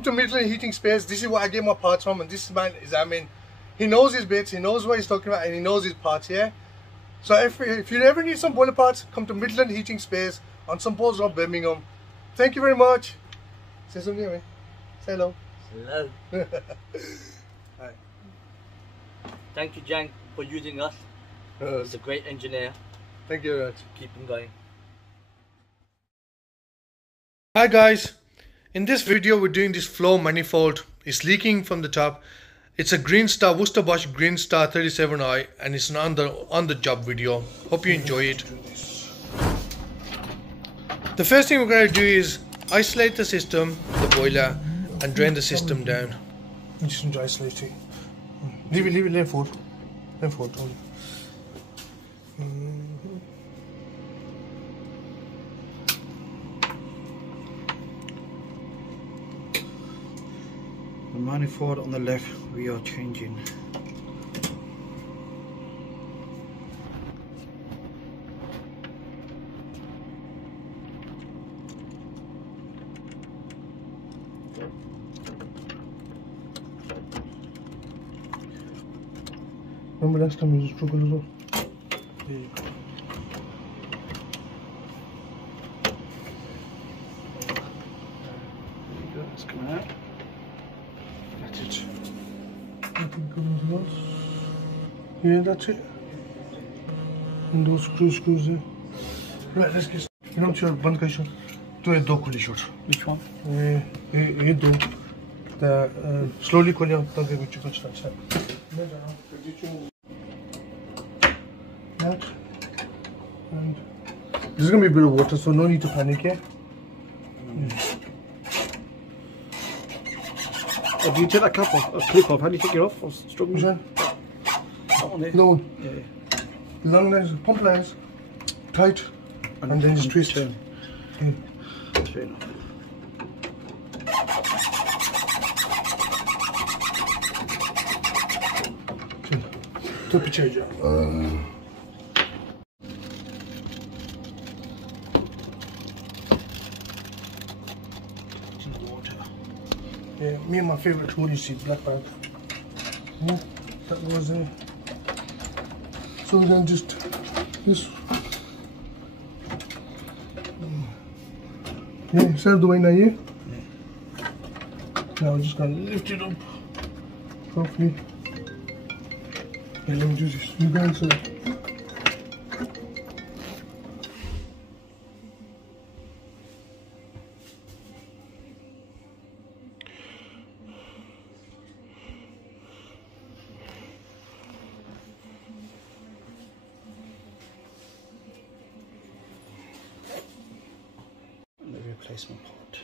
come to Midland Heating Space. This is what I get my parts from, and this man is, I mean, he knows his bits, he knows what he's talking about, and he knows his parts, yeah? So if you ever need some boiler parts, come to Midland Heating Space on St Paul's Road, Birmingham. Thank you very much. Say something, man. Say hello. Hello. Right. Thank you, Jang, for using us. He's a great engineer. Thank you very much. Keep him going. Hi guys. In this video, we're doing this flow manifold. It's leaking from the top. It's a greenstar, Wocesterbosch greenstar 37i, and it's an on the job video. Hope you enjoy it. The first thing we're going to do is isolate the system, the boiler, and drain the system down. Just enjoy isolating. Leave it, let forward. Let forward. The manifold on the left we are changing. Remember last time you was struggling as well? There you go. There you go, it's coming out. That's it. Yeah, that's it. And those screws there. Right, let's get. You know, sure, band kaisha. Do a dog short. Which one? ये दो. The slowly खोलिए अब तक कुछ कुछ अच्छा. That. And this is gonna be a bit of water, so no need to panic, yeah. Oh, do you take that cap off, or clip off? How do you take it off? Or struggle? Which one? That one there. No one. Yeah. Long lines, pump lines, tight, and then just twist. Turn. Yeah. Turn. Top change. Yeah, me and my favorite tool, you see, black bag. Yeah, that was it. So we're gonna just this. Yeah, instead of the way now, yeah. Now we're just gonna lift it up properly. Yeah, let me do this. You go inside. Replacement part.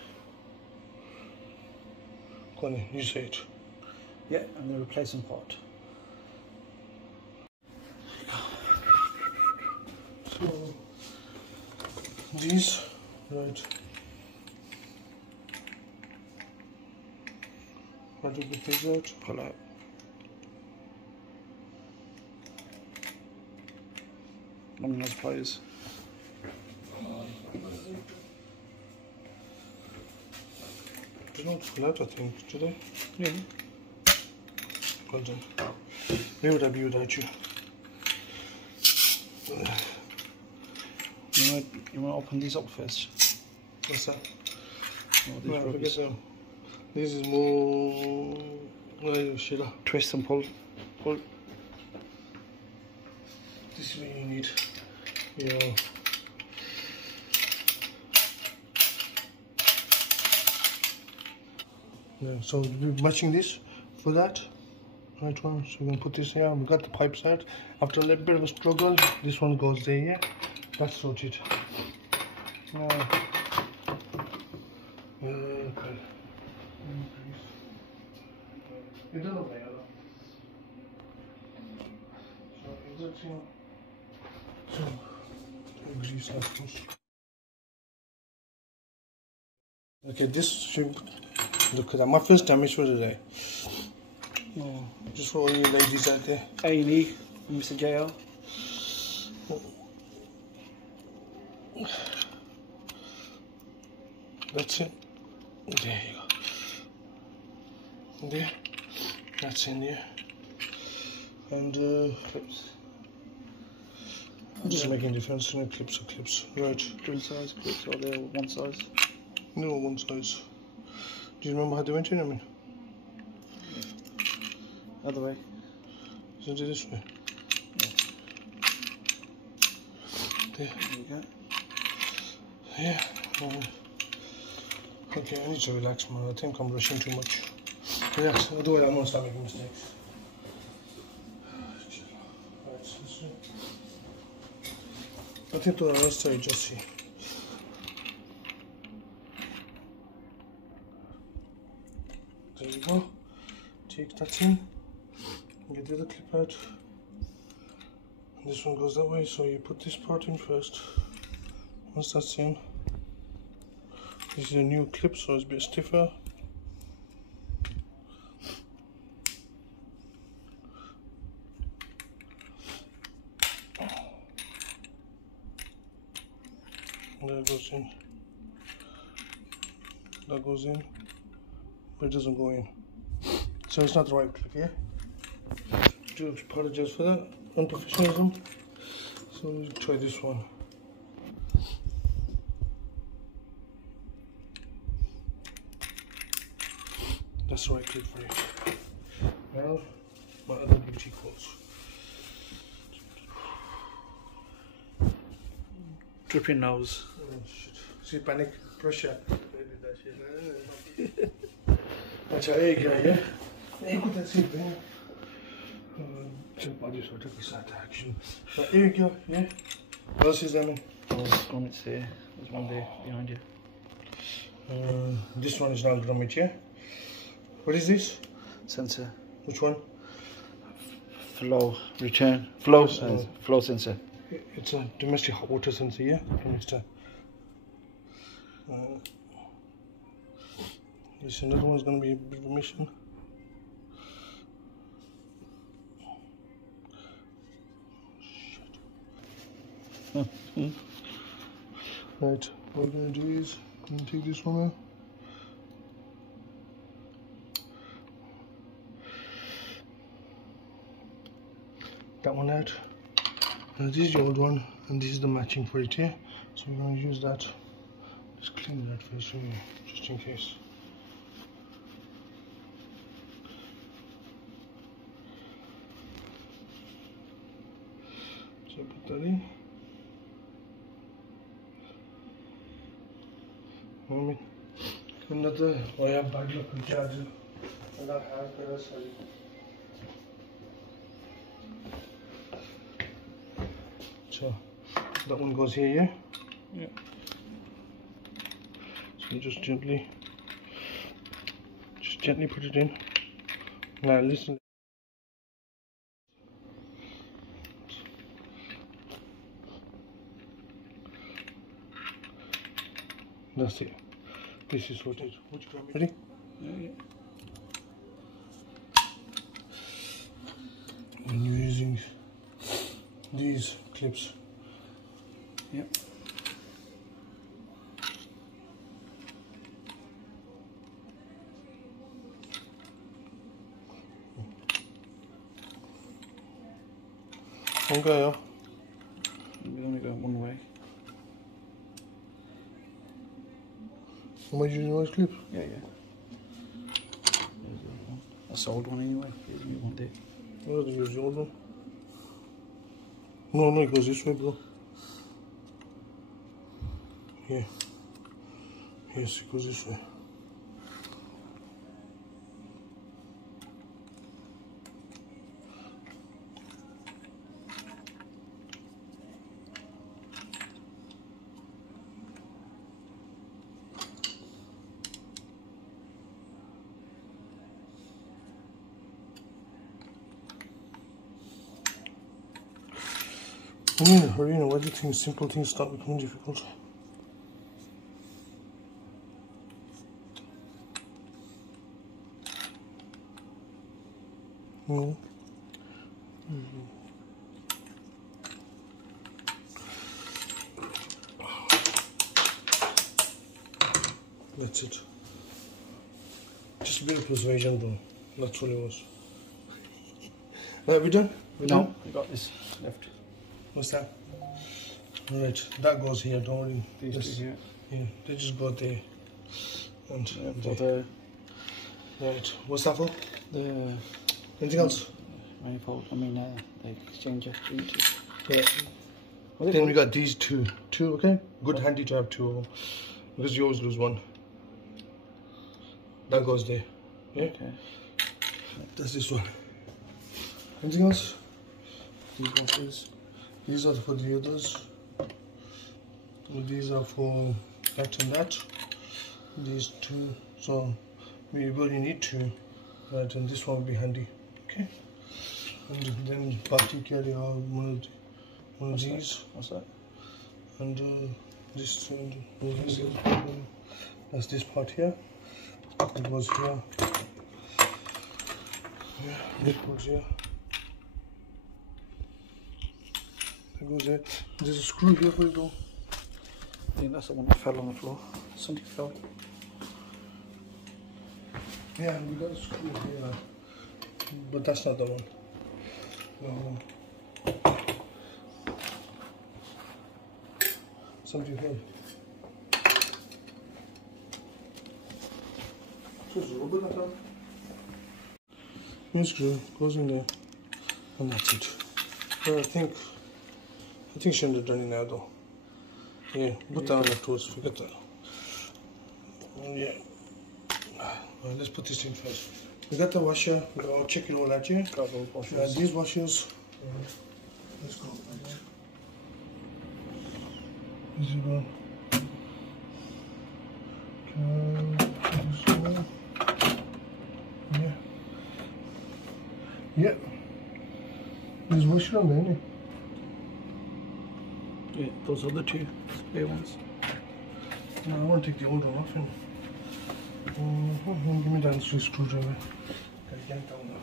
Go on, you say it. Yeah, and the replacement part. So these, right? How do we take out? Pull out. Long nose pliers. They don't pull out, I think, do they? Yeah. Well done. Where would I be without you? You want to open these up first? What's that? Oh, these No, forget rubbers. them. This is more. Shit. Twist and pull. Pull. This is what you need. Yeah. Yeah, so we're matching this for that. Right one, so we're gonna put this here. We got the pipes out. After a little bit of a struggle, this one goes there, yeah? That's sorted. Okay. You don't know where. So everything. So grease that first. Okay, this should look at that. My first damage for today. Oh. Just for all you ladies out there. A&E, Mr. JR. That's it. There you go. There. That's in there. And Clips. I'm just making difference. No clips or clips. Right. Different size clips, or they're one size? No, one size. Do you remember how they went in? I mean, Other way. isn't it this way? Yeah. There. There you go. Yeah. Okay, I need to relax, man. I think I'm rushing too much. Relax. Otherwise, I'm gonna start making mistakes. Right. So I think to the other side, just see. There you go. Take that in. Get the other clip out. This one goes that way, so you put this part in first. Once that's in, this is a new clip, so it's a bit stiffer. And there it goes in. That goes in, but it doesn't go in. So it's not the right clip, yeah? Do apologize for that unprofessionalism. So we'll try this one. That's the right clip for it. Now, my other beauty calls. Drip your nose. Oh shit. See, panic, pressure. That's how you go, yeah? You put that seat there. Body sort of start action. But here you go, yeah? What else is there, man? Grommets there. There's one there behind you. This one is not grommet, yeah? What is this? Sensor. Which one? Flow. Return. Flow. Oh. Flow sensor. It's a domestic hot water sensor, yeah? Mixer. This another one's going to be a bit of a mission. Right, what we're going to do is I'm going to take this one out. That one out. Now this is the old one, and this is the matching for it here. So we're going to use that. Just clean that first, just in case. So put that in. Another wire bag lock and charger. And that has sorry. So that one goes here, yeah? Yeah. So just gently put it in. Now listen. That's it. This is what it is. Ready? Yeah, yeah. When you're using these clips. Yep. Okay, yeah. We only go one way. Am I using those clips? Yeah, yeah. That's the old one anyway. Here's a new one there. I'll use the old one. No, it goes this way, bro. Yeah. Yes, it goes this way. I'm in a hurry, why do you think simple things start becoming difficult? No. That's it. Just a bit of persuasion though. That's all it was. Right, we done? No, I got this left. What's that? Alright, that goes here, don't worry. These two here. Yeah, they just go there. And For there. the Right, what's that for? Anything else? manifold, the exchanger. Yeah. Then we got these two, okay? Good handy to have two of them. Because you always lose one. That goes there. Yeah? Okay. That's this one. Anything else? These are for the others. These are for that and that. These two. So we only need two. Right, and this one will be handy. Okay? And then party carry out one of these. What's that? And this that's this part here. It goes here. Yeah, this goes here. It goes there. There's a screw here for it though. I think that's the one that fell on the floor. Something fell. Yeah, we got a screw here. But that's not the one. No. Something here. So it's a rubber like that. Main screw goes in there. And that's it. But I think shouldn't have done it now though. Yeah, put that on the tools, forget that. Yeah. Right, let's put this in first. We got the washer, I'll check it all out here. These washers. Let's go. This is one. Yeah. Yeah. There's washer on there, isn't it? Yeah, those are the two spare ones. No, I want to take the old one off him. Give me that screwdriver. Gotta get it down there.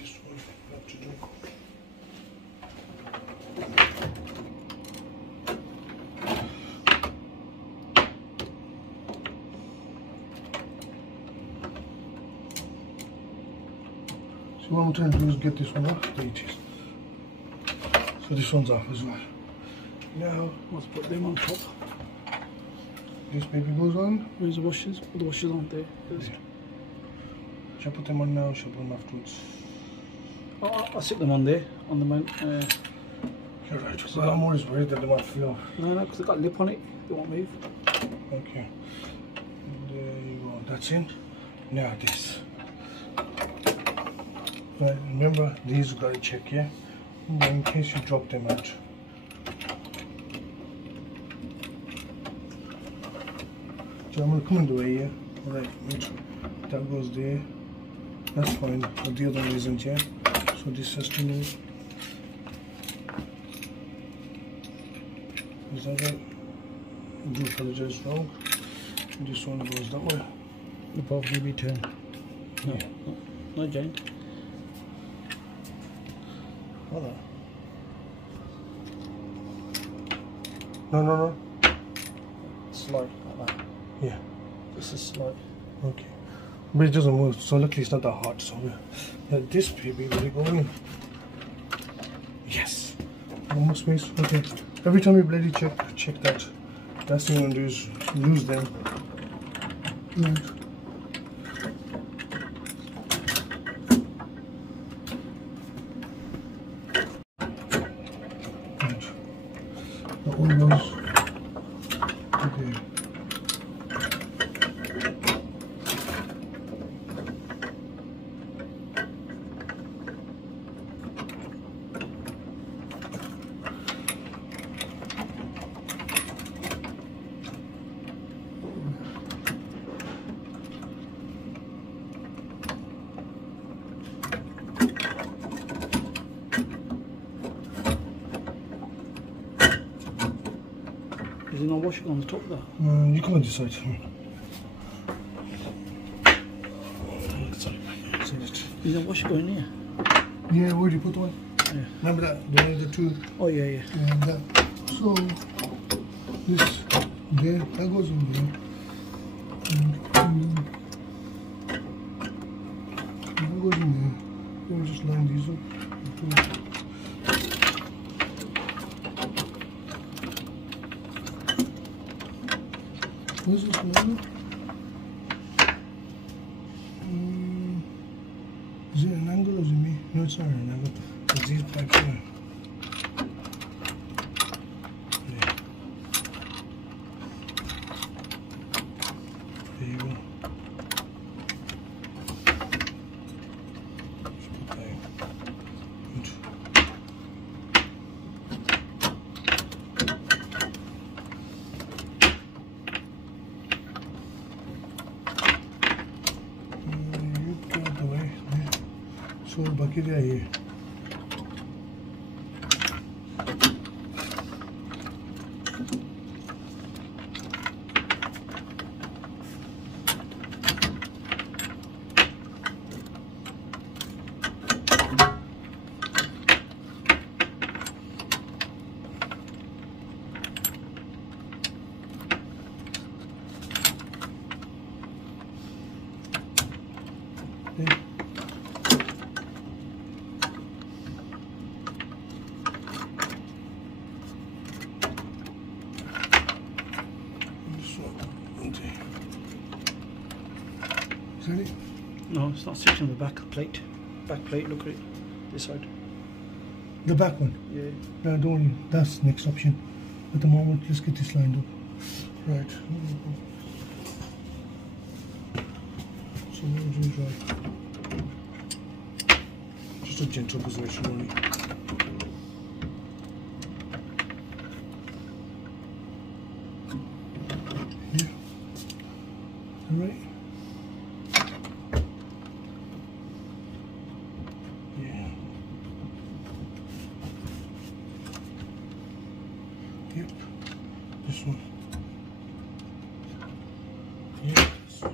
This one, what to do. So what I'm trying to do is get this one off. There it is. So this one's off as well. Now, Let's put them on top. this baby goes on. Where's the washers? Put the washers on there first. Yeah. Shall I put them on now or shall I put them afterwards? I'll sit them on there, on the man. You're right. Well, I'm always worried that they might feel. No, because they've got a lip on it. They won't move. Okay. There you go. That's in. Now this. Right, remember, these you got to check, yeah? In case you drop them out. So I'm going to come in the way here. Alright, that goes there. That's fine, but the other one isn't, yeah? So this has to move. Is that right? I do apologize, wrong. This one goes that way. The both may be turned. No, Yeah. no joint. Hold on. No. Slide like that. Yeah. This is slide. Okay. But it doesn't move, so luckily it's not that hot. So this baby, will it go in? Yes. No more space. Okay. Every time you bloody check that. That's the thing you want to do is use them. Right. The oil goes. Okay. Is there no washing on the top there? You come on this side. Sorry. Is there washing going here? Yeah, where do you put the one? Yeah. Remember that? The two. Oh yeah. And that. So this there, that goes in there. And Let me just line these up. What's this one? Is it an angle or is it me? No, it's not an angle. It's these pipes here. Yeah. There you go. Just put that in. Good. You get out the way. So bucket है ये Is that it? No, it's not sitting on the back plate. Back plate, look at it. This side. The back one? Yeah. No, don't worry. That's the next option. At the moment, let's get this lined up. Right. So what we'll do is right. Just a gentle position only. Here. Alright. Yep, this one. Yes. Here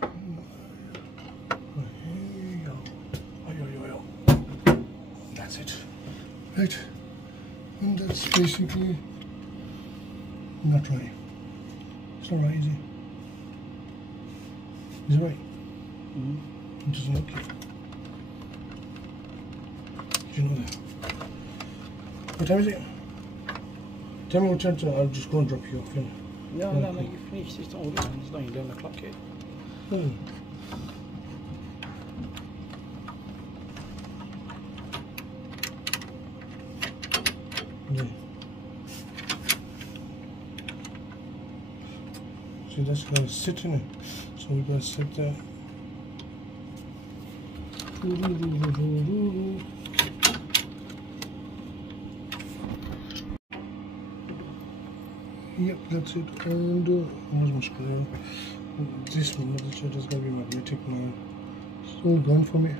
you go. Oh. That's it. Right. And that's basically not right. It's not right, is it? Is it right? It doesn't look it. Do you know that? What time is it? Tell me what time to, I'll just go and drop you off. You know? No, you finished. It's not all done. It's not even 11 o'clock yet. Yeah. See, that's going to sit in it. So we're going to sit there. Yep, that's it. And where's my screw? This one, this is going to be magnetic now. It's all gone for me.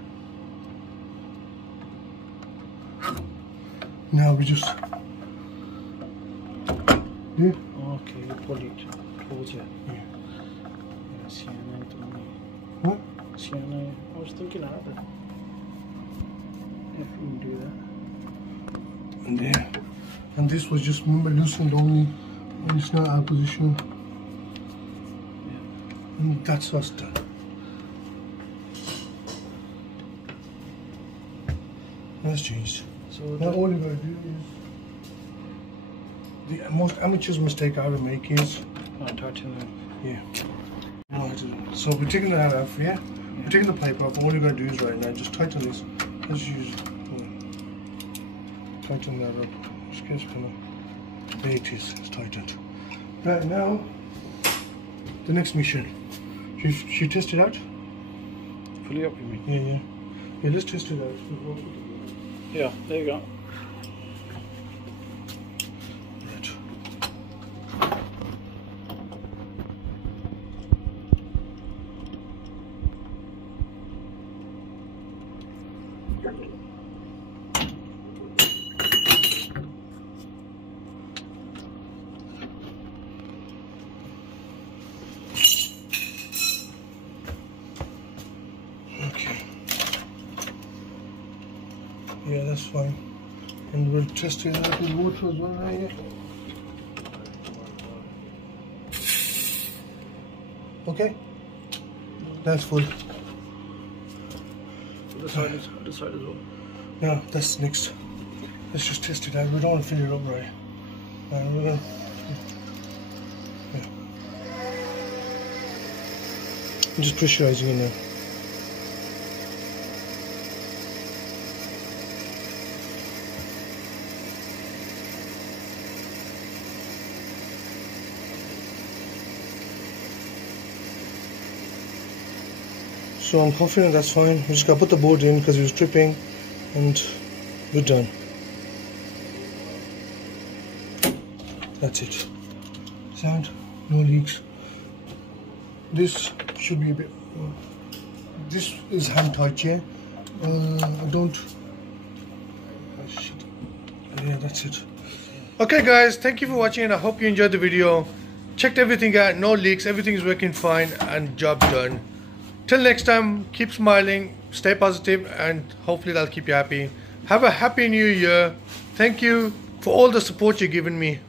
Now we just. Yeah. Okay, you pull it towards you. Yeah. Yeah, see, I know. What? See, I know. I was thinking of it. If you can do that. And yeah. And this was just, remember, loosened only. And it's not our position. Yeah. And that's us done. That's changed. So now all you gotta do is the most amateur's mistake I would make is tighten it. Yeah. So we're taking that off, yeah? We're taking the pipe off. All you gotta do is right now just tighten this. Let's use tighten that up. Just get it kind of. There it is, it's tightened. Right now, the next mission. Should test it out? Pull it up, you mean? Yeah. Yeah, let's test it out. Yeah, there you go. Right. Yeah, that's fine. And we'll test it out with water as well right here. Okay? That's full. The side as well. Now that's next. Let's just test it out. We don't want to fill it up right. And we're gonna, yeah. I'm just pressurizing it now. So I'm confident that's fine. We just gotta put the board in because it was dripping, and we're done. That's it. Sound, no leaks. This should be a bit. This is hand tight, yeah. I don't. Oh, shit. Yeah, that's it. Okay, guys, thank you for watching, and I hope you enjoyed the video. Checked everything out, no leaks, everything is working fine, and job done. Till next time, keep smiling, stay positive, and hopefully that'll keep you happy. Have a happy new year. Thank you for all the support you've given me.